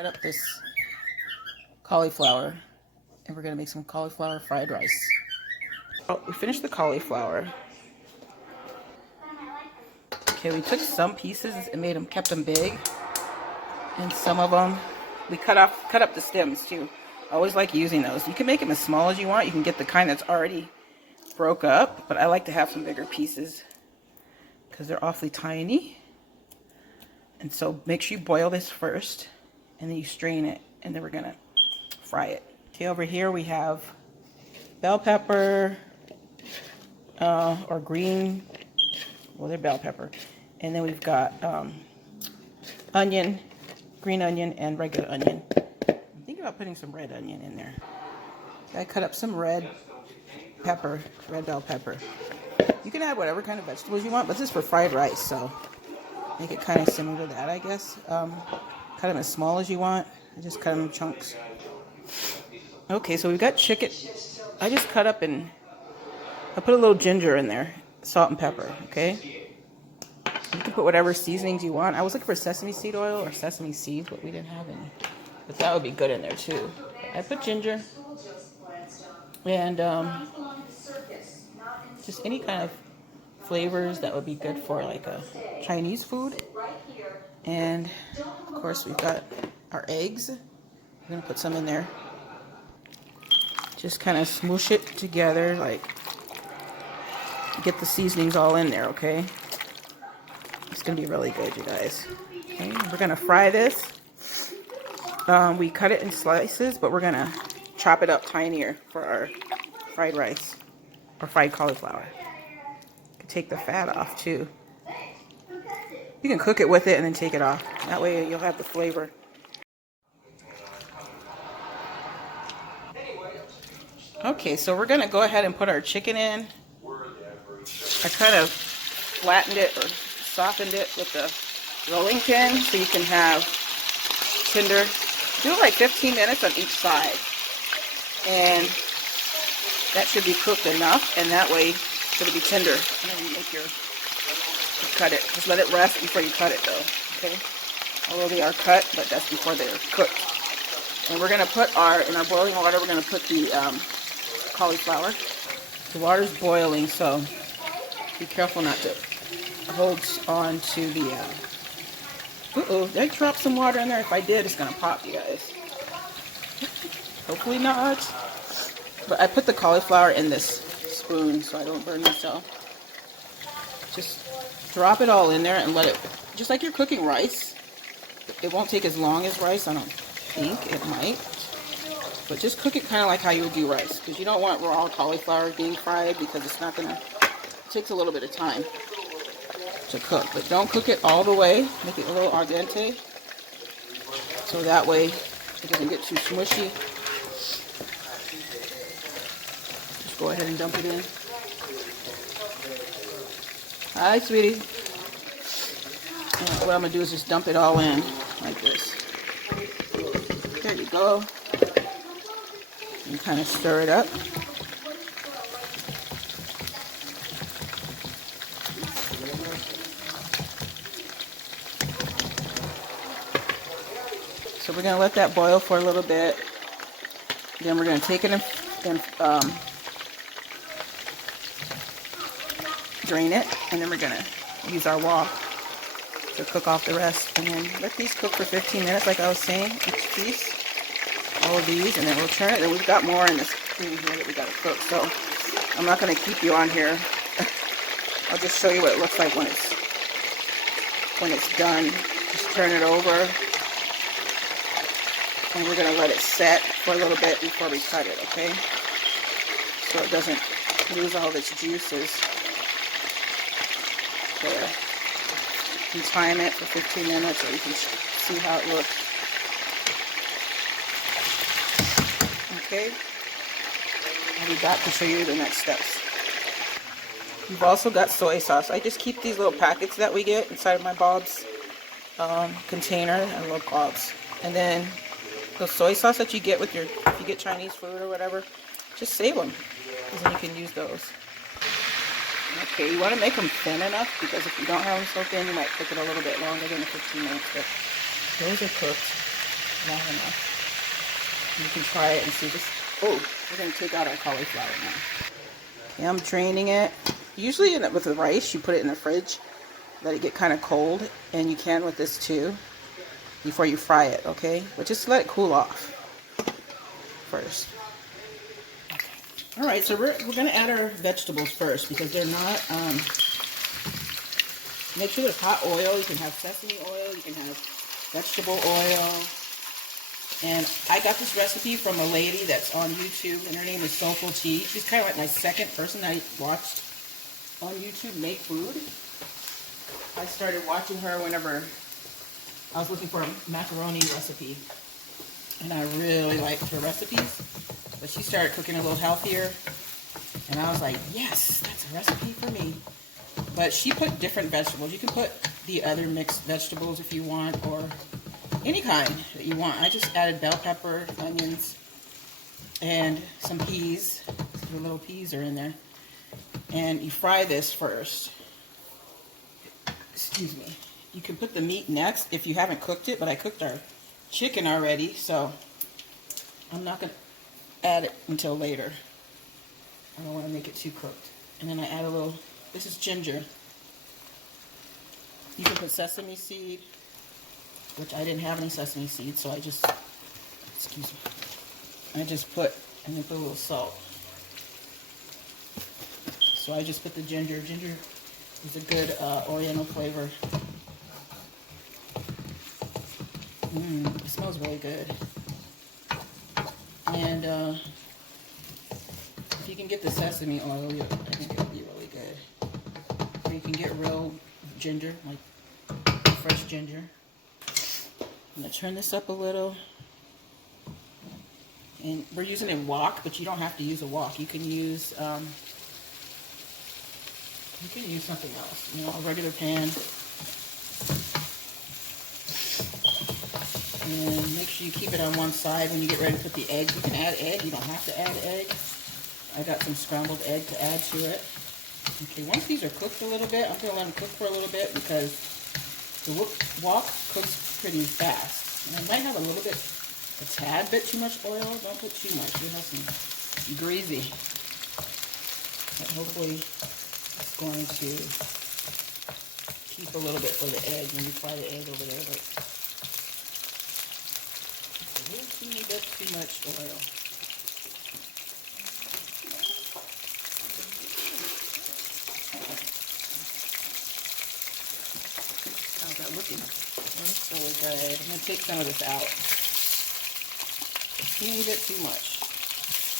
Cut up this cauliflower and we're gonna make some cauliflower fried rice. Oh, we finished the cauliflower. Okay, we took some pieces and kept them big, and some of them we cut up the stems too. I always like using those. You can make them as small as you want. You can get the kind that's already broke up, but I like to have some bigger pieces because they're awfully tiny. And so make sure you boil this first, and then you strain it, and then we're gonna fry it. Okay, over here we have bell pepper, or green, well, they're bell pepper. And then we've got onion, green onion, and regular onion. I'm thinking about putting some red onion in there. I cut up some red pepper, red bell pepper. You can add whatever kind of vegetables you want, but this is for fried rice, so make it kind of similar to that, I guess. Cut them as small as you want. I just cut them in chunks. Okay, so we've got chicken. I just cut up and I put a little ginger in there, salt and pepper, okay? You can put whatever seasonings you want. I was looking for sesame seed oil or sesame seeds, but we didn't have any. But that would be good in there too. I put ginger and just any kind of flavors that would be good for like a Chinese food. And of course we've got our eggs. We're gonna put some in there. Just kind of smoosh it together, like get the seasonings all in there, okay? It's gonna be really good, you guys. Okay, we're gonna fry this. We cut it in slices, but we're gonna chop it up tinier for our fried rice or fried cauliflower. You can take the fat off too. You can cook it with it and then take it off. That way you'll have the flavor. Okay, so we're gonna go ahead and put our chicken in. I kind of flattened it or softened it with the rolling pin so you can have tender. Do like 15 minutes on each side. And that should be cooked enough, and that way it'll be tender. And then you make your, cut it. Just let it rest before you cut it though, okay? Although they are cut, but that's before they're cooked. And we're gonna put in our boiling water, we're gonna put the cauliflower. The water's boiling, so be careful not to hold on to the, uh-oh, did I drop some water in there? If I did, it's gonna pop, you guys. Hopefully not. But I put the cauliflower in this spoon so I don't burn myself. Just drop it all in there and let it, just like you're cooking rice. It won't take as long as rice, I don't think. It might. But just cook it kind of like how you would do rice, because you don't want raw cauliflower being fried, because it's not gonna, it takes a little bit of time to cook. But don't cook it all the way. Make it a little al dente, so that way it doesn't get too smushy. Just go ahead and dump it in. Hi, sweetie. And what I'm gonna do is just dump it all in like this. There you go. And kind of stir it up. So we're going to let that boil for a little bit. Then we're going to take it and drain it. And then we're going to use our wok to cook off the rest. And then let these cook for 15 minutes like I was saying, each piece. All of these, and then we'll turn it. And we've got more in this cream here that we got to cook, so I'm not going to keep you on here. I'll just show you what it looks like when it's done. Just turn it over, and we're going to let it set for a little bit before we cut it, okay? So it doesn't lose all of its juices. So you can time it for 15 minutes, so you can see how it looks. Okay, I'll be back to show you the next steps. You've also got soy sauce. I just keep these little packets that we get inside of my Bob's container. I love Bob's. And then the soy sauce that you get with if you get Chinese food or whatever, just save them, because then you can use those. Okay, you want to make them thin enough, because if you don't have them so thin, you might cook it a little bit longer than the 15 minutes. But those are cooked. long enough. You can try it and see this. Oh, we're going to take out our cauliflower now. Okay, I'm draining it. Usually with the rice, you put it in the fridge, let it get kind of cold, and you can with this too, before you fry it, okay? But just let it cool off first. Okay. All right, so we're going to add our vegetables first because they're not, make sure there's hot oil. You can have sesame oil, you can have vegetable oil. And I got this recipe from a lady that's on YouTube, and her name is Soulfult. She's kind of like my second person I watched on YouTube make food. I started watching her whenever I was looking for a macaroni recipe, and I really liked her recipes. But she started cooking a little healthier, and I was like, yes, that's a recipe for me. But she put different vegetables. You can put the other mixed vegetables if you want, or any kind that you want. I just added bell pepper, onions, and some peas. The little peas are in there. And you fry this first. Excuse me. You can put the meat next if you haven't cooked it, but I cooked our chicken already, so I'm not going to add it until later. I don't want to make it too cooked. And then I add a little, this is ginger. You can put sesame seed, which I didn't have any sesame seeds, so I just, excuse me, I just put, and then put a little salt. So I just put the ginger. Ginger is a good oriental flavor. It smells really good. And if you can get the sesame oil, I think it'll be really good. Or you can get real ginger, like fresh ginger. I'm going to turn this up a little. And we're using a wok, but you don't have to use a wok. You can use something else, you know, a regular pan. And make sure you keep it on one side when you get ready to put the eggs. You can add egg. You don't have to add egg. I got some scrambled egg to add to it. Okay, once these are cooked a little bit, I'm going to let them cook for a little bit because the wok cooks pretty fast. And I might have a tad bit too much oil. Don't put too much. You'll have some greasy. But hopefully it's going to keep a little bit for the egg when you fry the egg over there. But a little teeny bit too much oil. How's that looking? That's really good. I'm going to take some of this out. A teeny bit too much.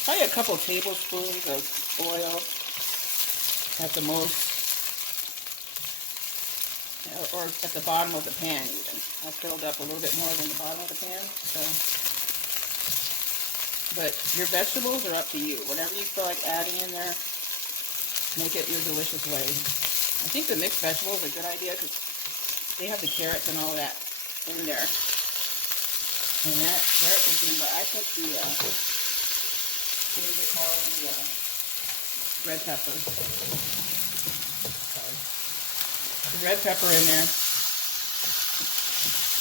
Probably a couple tablespoons of oil at the most. Or at the bottom of the pan even. I filled up a little bit more than the bottom of the pan. So. But your vegetables are up to you. Whatever you feel like adding in there, make it your delicious way. I think the mixed vegetables are a good idea because they have the carrots and all that in there. And that carrot is in, but I put the, what is it called? The red pepper. Sorry. The red pepper in there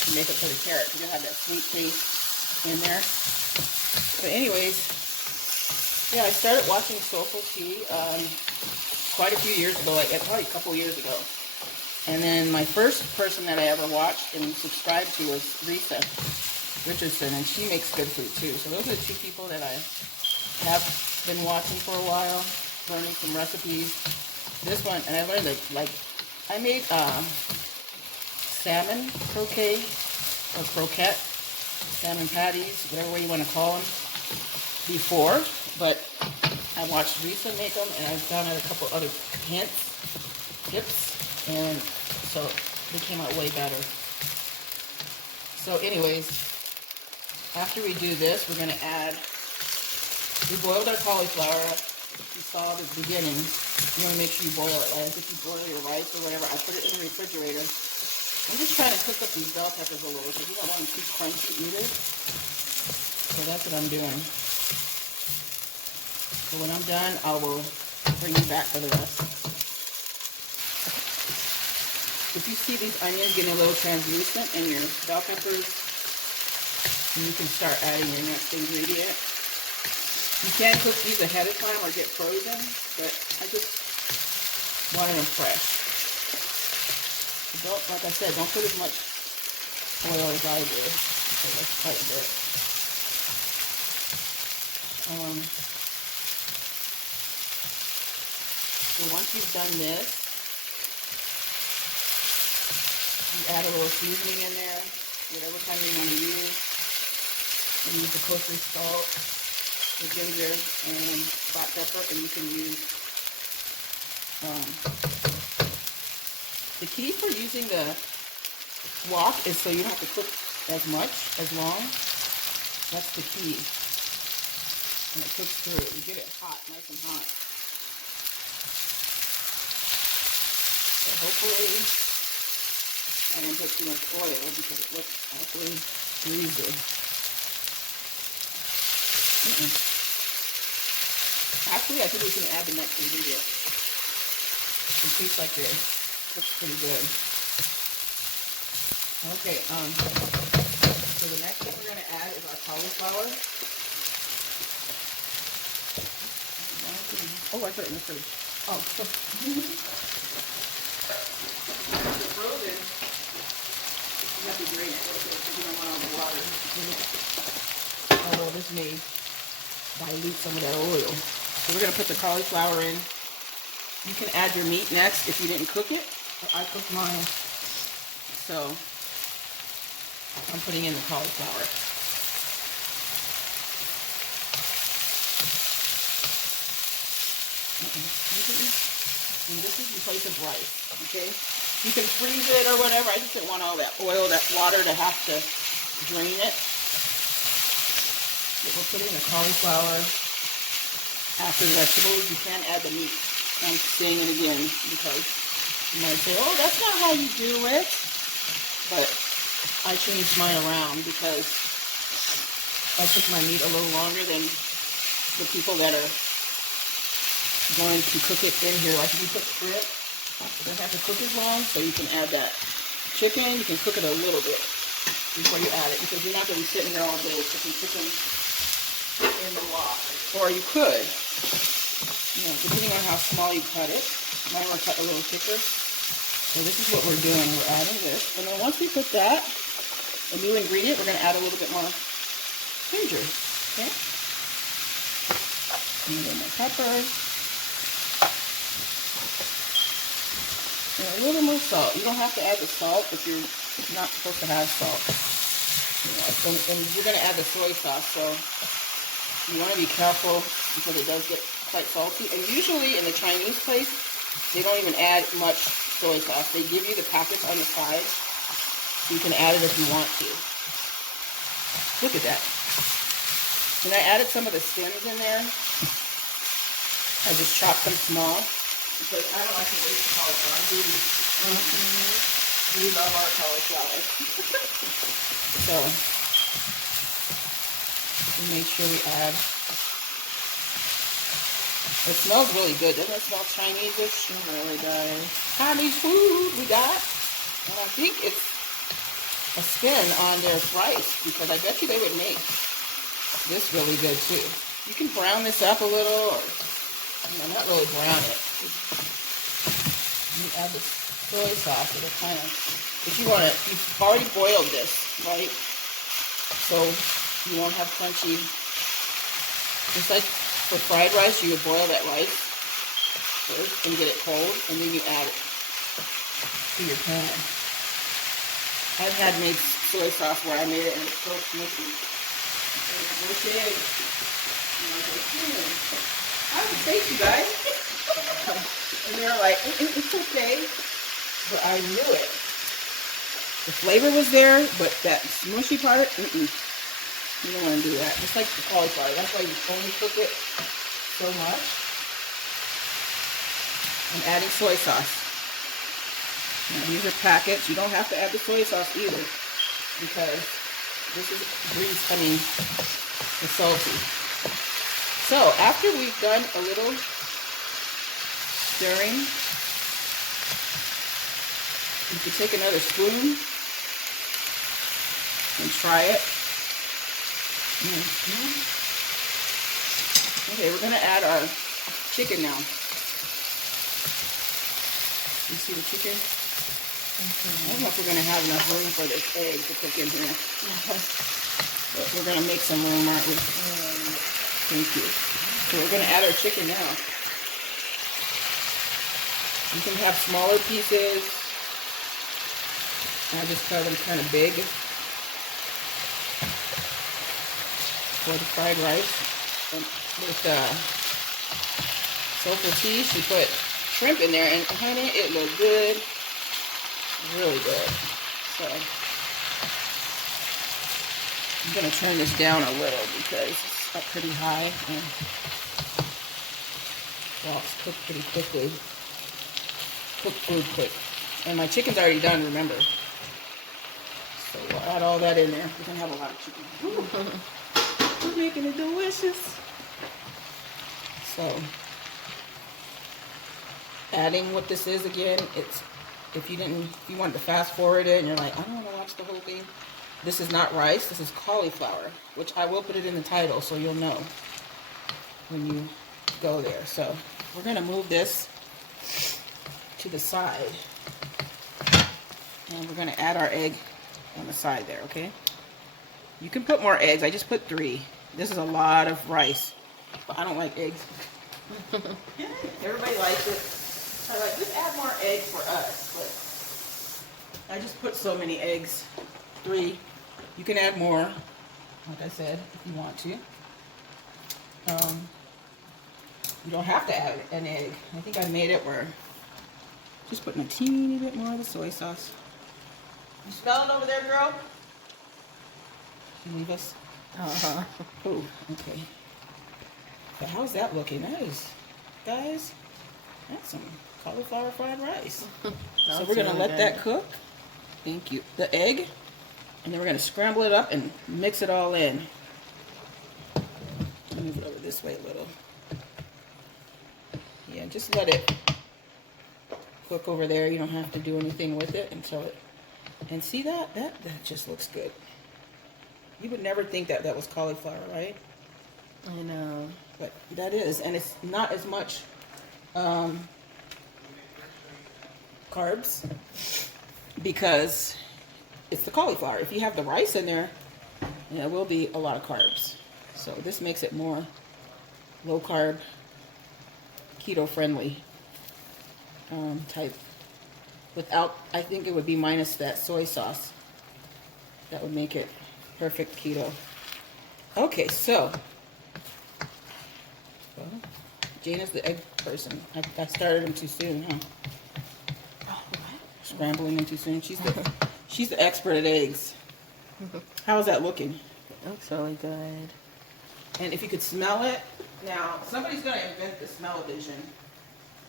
to make it for the carrot. You're going to have that sweet taste in there. But anyways, yeah, I started watching Soulfult quite a few years ago, like probably a couple years ago. And then my first person that I ever watched and subscribed to was Risa Richardson, and she makes good food too. So those are the two people that I have been watching for a while, learning some recipes. This one, and I learned that, like, I made salmon croquet or croquette, salmon patties, whatever way you want to call them, before, but I watched Risa make them, and I found out a couple other tips, and so they came out way better. So anyways, after we do this, we're going to add, we boiled our cauliflower. You saw at the beginning. You want to make sure you boil it. Like if you boil your rice or whatever, I put it in the refrigerator. I'm just trying to cook up these bell peppers a little because you don't want them too crunchy either. So that's what I'm doing. So when I'm done, I will bring you back for the rest. If you see these onions getting a little translucent and your bell peppers And you can start adding your next ingredient. You can cook these ahead of time or get frozen, but I just wanted them fresh. Don't, like I said, don't put as much oil as I did. Okay, let's cut a bit. So once you've done this, you add a little seasoning in there, whatever kind you want to use. You use the kosher salt, the ginger, and black pepper, and you can use the key for using the wok is so you don't have to cook as long. That's the key. And it cooks through. You get it hot, nice and hot. So hopefully I didn't put too much oil because it looks awfully greasy. Actually, I think we can add the next ingredient. It tastes like this. Looks pretty good. Okay, so the next thing we're going to add is our cauliflower. Oh, I put it in the fridge. Oh. If it's frozen, you have to drain it because you don't want all the water. Although this may dilute some of that oil. So we're going to put the cauliflower in. You can add your meat next if you didn't cook it. I cooked mine. So I'm putting in the cauliflower. And this is in place of rice, okay? You can freeze it or whatever. I just didn't want all that oil, that water to have to drain it. So we're putting the cauliflower after the vegetables. You can add the meat. I'm saying it again because you might say, oh, that's not how you do it. But I changed mine around because I took my meat a little longer than the people that are going to cook it in here. Like if you cook strip, you don't have to cook as long, so you can add that chicken. You can cook it a little bit before you add it because you're not going to be sitting here all day cooking chicken in the wok. Or you could, you know, depending on how small you cut it. Mine were cut a little thicker. So this is what we're doing. We're adding this. And then once we put that, a new ingredient, we're going to add a little bit more ginger. Okay? And a little more pepper. And a little more salt. You don't have to add the salt if you're not supposed to have salt. You know, and you're going to add the soy sauce, so you want to be careful because it does get quite salty. And usually in the Chinese place, they don't even add much soy sauce. They give you the packets on the side, so you can add it if you want to. Look at that. And I added some of the stems in there. I just chopped them small because I don't like to waste cauliflower. We love our cauliflower. So we make sure we add. It smells really good. Doesn't it smell Chinese-ish? It really does. Chinese food we got. And I think it's a spin on their rice because I bet you they would make this really good too. You can brown this up a little, or not really brown it. You add the soy sauce, it'll kind of. If you want to, you've already boiled this, right? So you won't have crunchy. Just like for fried rice, you would boil that rice first and get it cold, and then you add it to your pan. I've had made soy sauce where I made it and it's so smushy. Okay. I would say to you guys. And they were like, it's okay. But I knew it. The flavor was there, but that smushy part, you don't want to do that. Just like the cauliflower. That's why you only cook it so much. I'm adding soy sauce. Now, these are packets. You don't have to add the soy sauce either because this is it's salty. So after we've done a little stirring, you can take another spoon and try it. Okay, we're gonna add our chicken now. You see the chicken? I don't know if we're gonna have enough room for this egg to cook in here. But we're gonna make some room, aren't we? Thank you. So we're gonna add our chicken now. You can have smaller pieces. I just cut them kind of big for the fried rice. And with Soulfult tea, she put shrimp in there, and honey, it looked good, really good. So I'm gonna turn this down a little because it's up pretty high, and well, it's cooked pretty quickly. Cook food quick. And my chicken's already done, remember. So we'll add all that in there. We're gonna have a lot of chicken. We're making it delicious. So adding what this is again, it's if you wanted to fast forward it and you're like, I don't want to watch the whole thing. This is not rice, this is cauliflower, which I will put it in the title so you'll know when you go there. So we're gonna move this to the side, and we're going to add our egg on the side there, okay? You can put more eggs. I just put 3. This is a lot of rice, but I don't like eggs. Everybody likes it. I'm like, just add more eggs for us, but I just put so many eggs. 3. You can add more, like I said, if you want to. You don't have to add an egg. I think I made it where just putting a teeny bit more of the soy sauce. You smell it over there, girl? Can you leave us? Oh, okay. But how's that looking? That is, guys, that's some cauliflower fried rice. So we're gonna let that cook. Thank you. The egg, and then we're gonna scramble it up and mix it all in. Move it over this way a little. Yeah, just let it cook over there. You don't have to do anything with it until it, and see that just looks good. You would never think that was cauliflower, right? I know, but that is, and it's not as much carbs because it's the cauliflower. If you have the rice in there, yeah, it will be a lot of carbs. So this makes it more low carb, keto friendly type. Without, I think it would be minus that soy sauce. That would make it perfect keto. Okay, so well, Jane is the egg person. I started them too soon, huh? Oh, what? Scrambling them too soon. She's the expert at eggs. How's that looking? It looks really good. And if you could smell it, now somebody's gonna invent the smell-o-vision.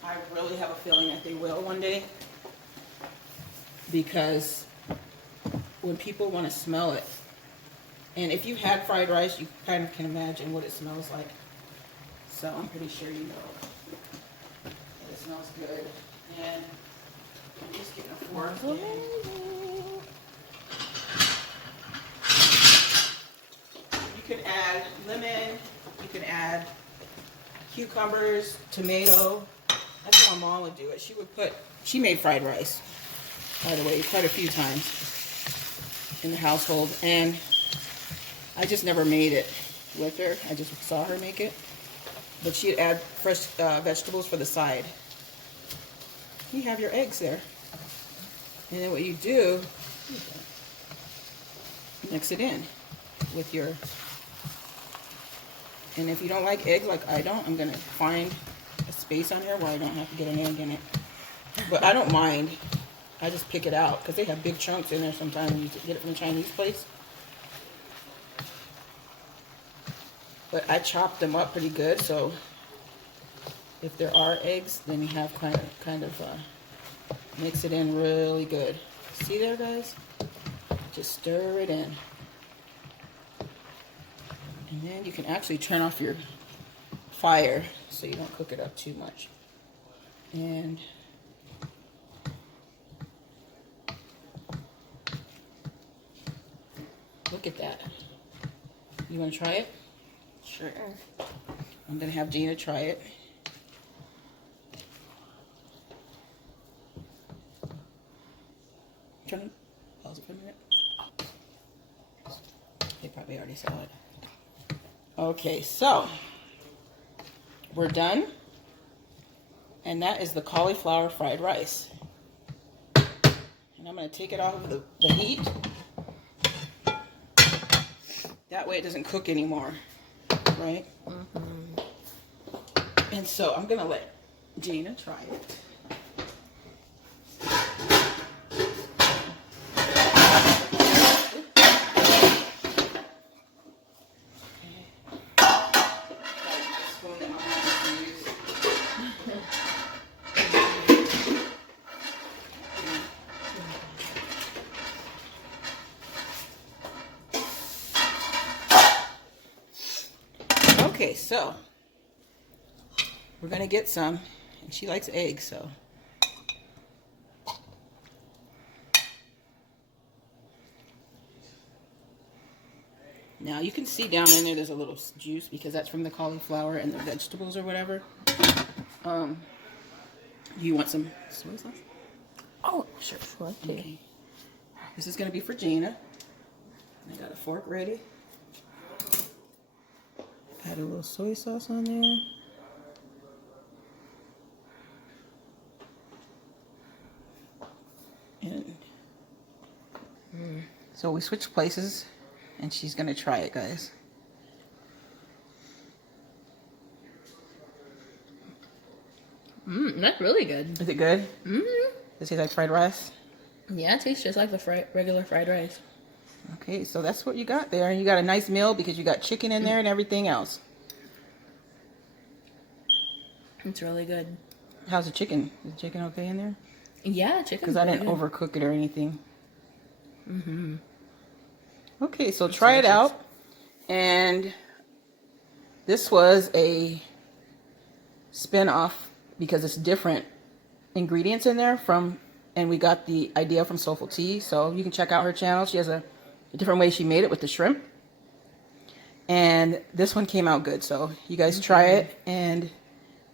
I really have a feeling that they will one day, because when people want to smell it, and if you've had fried rice, you kind of can imagine what it smells like. So I'm pretty sure you know that it smells good. And I'm just getting a fork. You can add lemon, you can add cucumbers, tomato. That's how my mom would do it. She made fried rice, by the way, quite a few times in the household. And I just never made it with her. I just saw her make it. But she'd add fresh vegetables for the side. You have your eggs there. And then what you do, mix it in with your, and if you don't like eggs like I don't, I'm going to find a space on here where I don't have to get an egg in it. But I don't mind. I just pick it out because they have big chunks in there sometimes when you get it from a Chinese place. But I chop them up pretty good, so if there are eggs, then you have kind of mix it in really good. See there, guys? Just stir it in. And then you can actually turn off your fire so you don't cook it up too much. And look at that. You want to try it? Sure. I'm going to have Gina try it. Trying to pause it for a minute. They probably already saw it. Okay, so we're done. And that is the cauliflower fried rice. And I'm going to take it off of the heat. That way it doesn't cook anymore, right? Mm-hmm. And so I'm going to let Gina try it. Okay, so we're gonna get some, and she likes eggs, so. Now you can see down in there, there's a little juice because that's from the cauliflower and the vegetables or whatever. You want some soy sauce? Oh, sure. Okay. This is gonna be for Gina. I got a fork ready. Add a little soy sauce on there. And so we switched places, and she's gonna try it, guys. That's really good. Is it good? Mm-hmm. Does it taste like fried rice? Yeah, it tastes just like the regular fried rice. Okay, so that's what you got there. You got a nice meal because you got chicken in there and everything else. It's really good. How's the chicken? Is the chicken okay in there? Yeah, chicken. Because I didn't overcook it or anything. Mm-hmm. Okay, so try it out. And this was a spin-off because it's different ingredients in there and we got the idea from Soulfult Tea. So you can check out her channel. She has a different way she made it with the shrimp. And this one came out good. So you guys try it and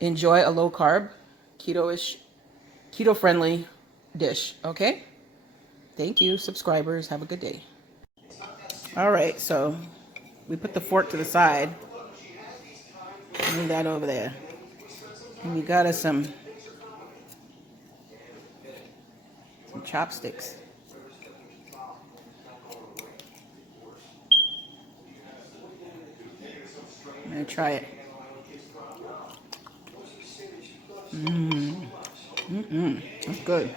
enjoy a low-carb, keto-friendly dish, okay? Thank you, subscribers. Have a good day. All right, so we put the fork to the side. Move that over there. And we got us some chopsticks. I'm gonna try it. That's good.